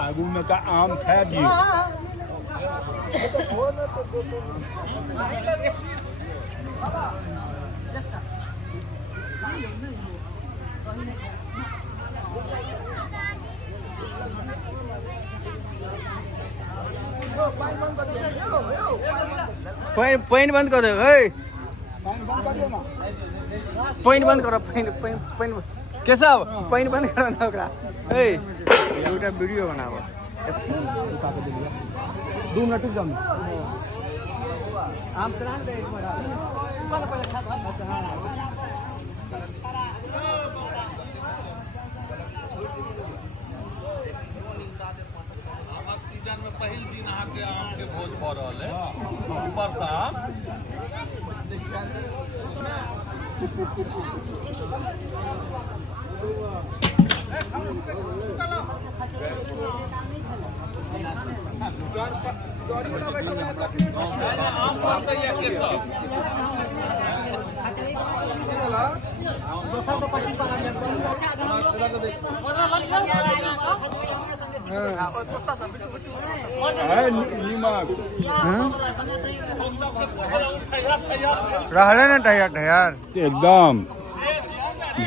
आगू में का आम था जी। पॉइंट बंद कर दो। पॉइंट बंद करो। पॉइंट केशव पॉइंट बंद करो ना ओकरा। वीडियो बनाओ 2 मिनट रुक जाओ। आम चला दे एक बार। सीजन में पहिल दिन अहाँ के आम के भोज भऽ रहल है। बरसात आम पड़ते हैं केसव रहले ना तैयार एकदम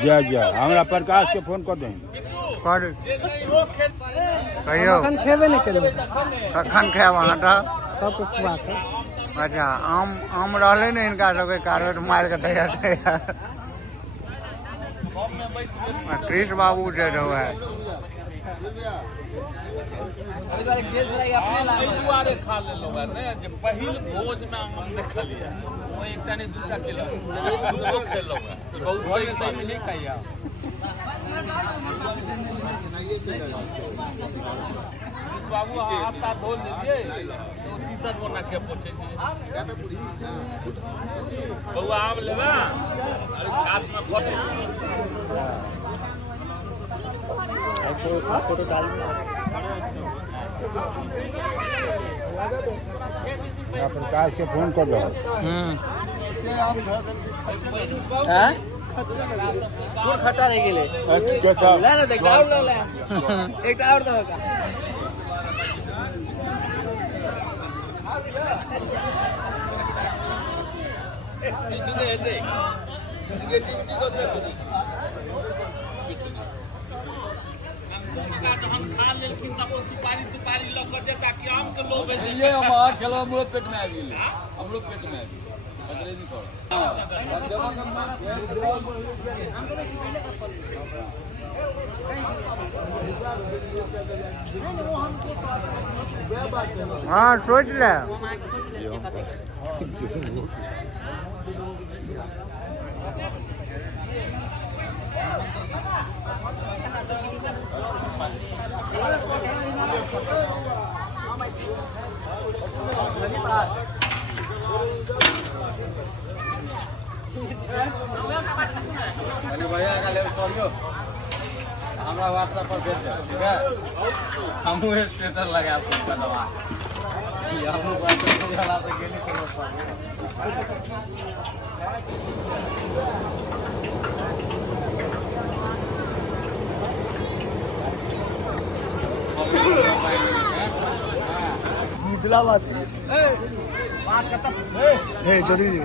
जा हमरा प्रकाश के फोन कर दें। कहियो अखन खेबे नहीं करेंगे। कखन खाएब अहाँ तो सबके खुआ के। अच्छा आम रहले ना इनका सबके कार्बेट मार के तैयार कृष बाबू जे रहे दुआरे खा लेलो है ने जे पहिल भोज में आम देखलिए वो एकटा नहीं दूटा किलो दूगो खेलो है बहुत बड़ी सही में नहीं खाइया बाबू आता धो लीजिए तो टी-शर्ट बना के पूछे बउआ आम लेना अरे हाथ में फोटो डाल प्रकाश के फोन कर दो। खट्टा रह गेले ले ना देख और ले एक और दो का पीछे दे दे नेगेटिविटी को दे तो हम खा लेकिन तब सुपारी लग दे ताकि आम के लोग ये हम खेलो हमरो पेट में आ गेल हमरो पेट में आ गेल पकड़े नहीं कर हाँ सोच ले भैया का ले करियो हमरा व्हाट्सएप पर भेज दो ठीक है हम स्टेटस लगा आपको करवा ये हम व्हाट्सएप पे चला से गेली तो मिथिलावासी बात खत्म चौधरी जी